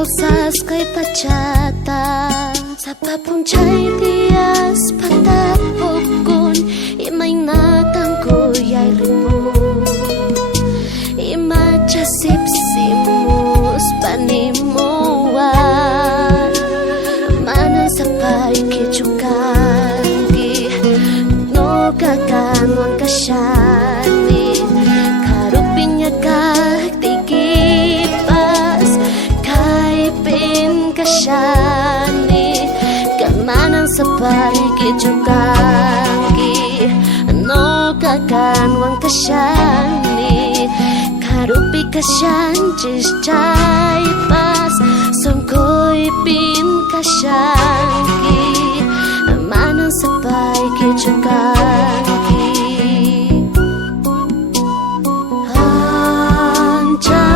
Kausas kay pacata sa papunchay tias patapokon imay natangkuyay rimon imachasipsimus panimuan manang sapay kichukagi no kakanwang kasyani karupinya kagtigipas kaipin kasyani kamanang sapay kichukagi no kakanwang kasyani karupi kasyan chay pas songkoy pin kasyangi manang sapay kichukagi hanja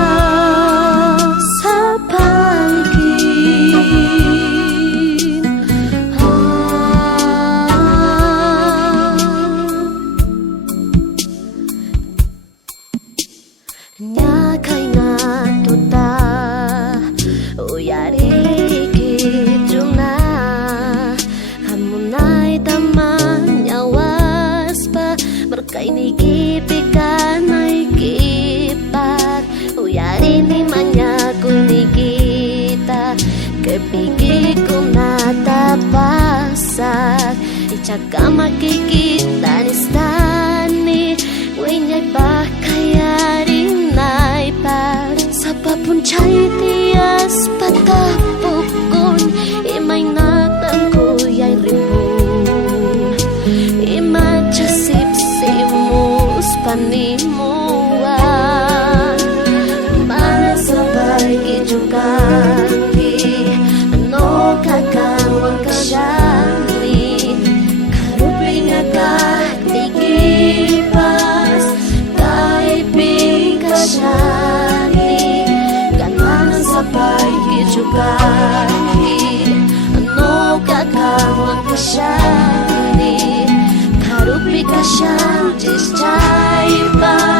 sapay kin nyakay na tuta uyari kitong na hamunay taman nyawas pa markay ni kipikan ay kipat uyari ni manya kunikita kepigi kong natapasak itsaka makikita ni stani winyay pakayarin sa papunchay tias patapokon imay natangkuyay rimon imachasipsimus panimuan manang sapay kichukagi no kakawang kasyani karuping agatigipas kaiping kasyani sapay kichukagi no kakawang kasyani karupi kasyan jis chay pa